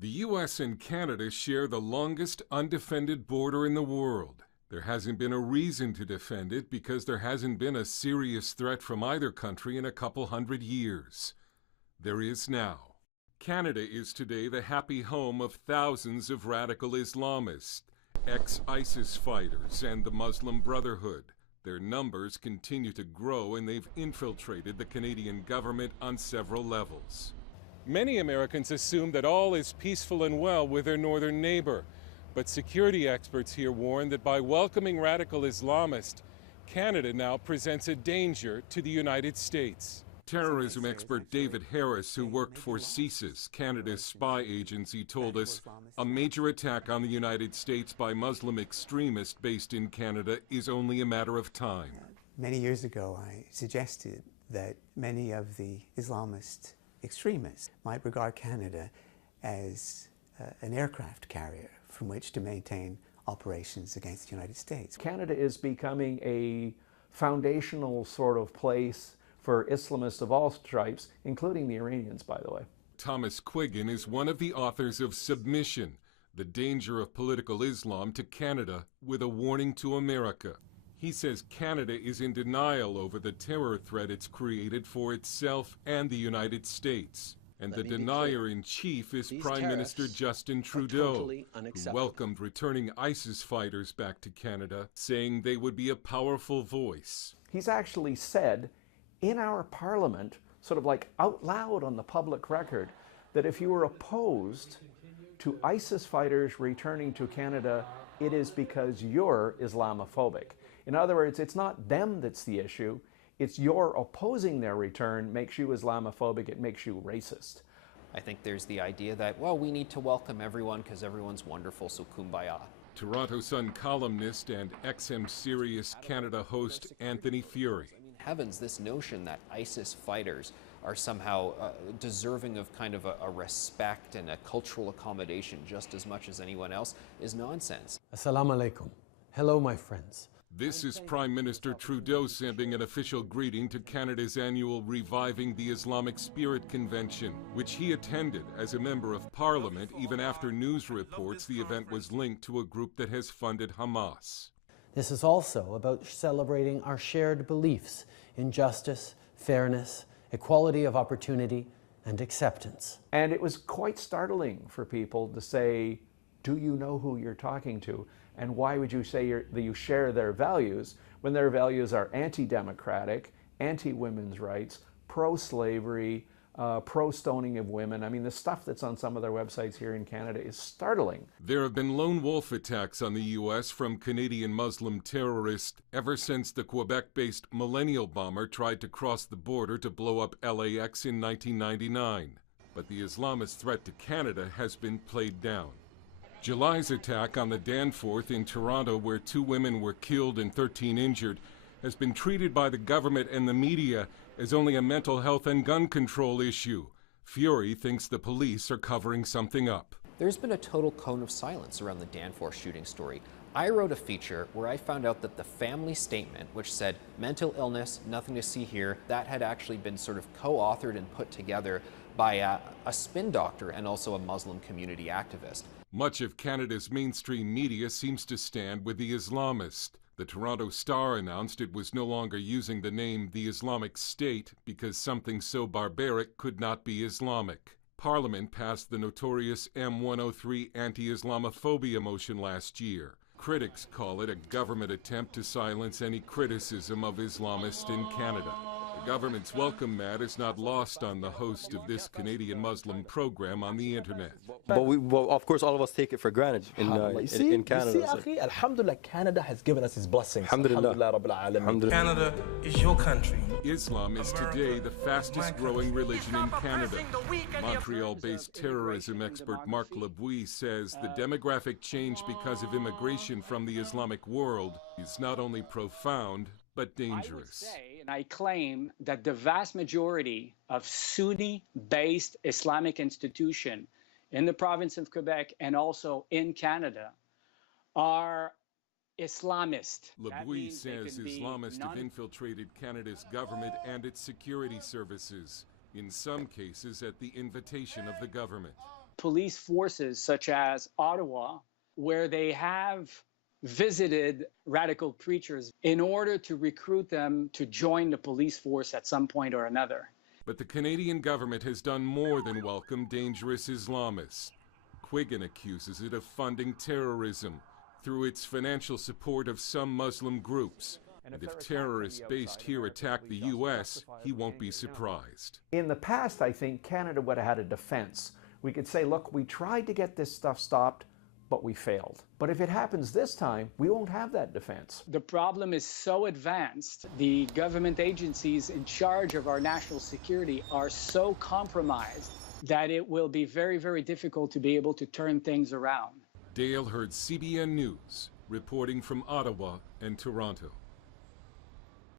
The U.S. and Canada share the longest undefended border in the world. There hasn't been a reason to defend it because there hasn't been a serious threat from either country in a couple hundred years. There is now. Canada is today the happy home of thousands of radical Islamists, ex-ISIS fighters, and the Muslim Brotherhood. Their numbers continue to grow, and they've infiltrated the Canadian government on several levels. Many Americans assume that all is peaceful and well with their northern neighbor, but security experts here warn that by welcoming radical Islamists, Canada now presents a danger to the United States. Terrorism expert David Harris, who worked for CSIS, Canada's spy agency, told us a major attack on the United States by Muslim extremists based in Canada is only a matter of time. Many years ago, I suggested that many of the Islamist extremists might regard Canada as an aircraft carrier from which to maintain operations against the United States. Canada is becoming a foundational sort of place for Islamists of all stripes, including the Iranians, by the way. Thomas Quiggin is one of the authors of Submission, The Danger of Political Islam to Canada, with a warning to America. He says Canada is in denial over the terror threat it's created for itself and the United States. And the denier-in-chief is Prime Minister Justin Trudeau, who welcomed returning ISIS fighters back to Canada, saying they would be a powerful voice. He's actually said in our parliament, sort of like out loud on the public record, that if you were opposed to ISIS fighters returning to Canada, it is because you're Islamophobic. In other words, it's not them that's the issue, it's your opposing their return makes you Islamophobic, it makes you racist. I think there's the idea that, well, we need to welcome everyone because everyone's wonderful, so kumbaya. Toronto Sun columnist and XM Sirius Canada host Anthony Furey. Heavens, this notion that ISIS fighters are somehow deserving of kind of a respect and a cultural accommodation just as much as anyone else is nonsense. Assalamu alaikum. Hello, my friends. This is Prime Minister Trudeau sending an official greeting to Canada's annual Reviving the Islamic Spirit Convention, which he attended as a member of Parliament even after news reports the event was linked to a group that has funded Hamas. This is also about celebrating our shared beliefs in justice, fairness, equality of opportunity, and acceptance. And it was quite startling for people to say, do you know who you're talking to? And why would you say that you share their values when their values are anti-democratic, anti-women's rights, pro-slavery, pro-stoning of women? I mean, the stuff that's on some of their websites here in Canada is startling. There have been lone wolf attacks on the U.S. from Canadian Muslim terrorists ever since the Quebec-based Millennial bomber tried to cross the border to blow up LAX in 1999. But the Islamist threat to Canada has been played down. July's attack on the Danforth in Toronto, where 2 women were killed and 13 injured, has been treated by the government and the media as only a mental health and gun control issue. Furey thinks the police are covering something up. There's been a total cone of silence around the Danforth shooting story. I wrote a feature where I found out that the family statement, which said mental illness, nothing to see here, that had actually been sort of co-authored and put together by a spin doctor and also a Muslim community activist. Much of Canada's mainstream media seems to stand with the Islamists. The Toronto Star announced it was no longer using the name the Islamic State because something so barbaric could not be Islamic. Parliament passed the notorious M103 anti-Islamophobia motion last year. Critics call it a government attempt to silence any criticism of Islamists in Canada. The government's welcome mat is not lost on the host of this Canadian Muslim program on the internet. But of course, all of us take it for granted in Canada. See, Alhamdulillah, Canada has given us his blessings. Alhamdulillah. Alhamdulillah. Canada is your country. Islam is today the fastest growing religion in Canada. Montreal-based terrorism expert Marc Labouie says the demographic change because of immigration from the Islamic world is not only profound, but dangerous. I would say, and I claim, that the vast majority of Sunni-based Islamic institutions in the province of Quebec and also in Canada are Islamist. Labouie says Islamists have infiltrated Canada's government and its security services, in some cases at the invitation of the government. police forces such as Ottawa, where they have visited radical preachers in order to recruit them to join the police force at some point or another. But the Canadian government has done more than welcome dangerous Islamists. Quiggin accuses it of funding terrorism through its financial support of some Muslim groups. And if terrorists based here attack the U.S., he won't be surprised. In the past, I think Canada would have had a defense. We could say, look, we tried to get this stuff stopped, but we failed. But if it happens this time, we won't have that defense. The problem is so advanced, the government agencies in charge of our national security are so compromised that it will be very, very difficult to be able to turn things around. Dale Hurd, CBN News, reporting from Ottawa and Toronto.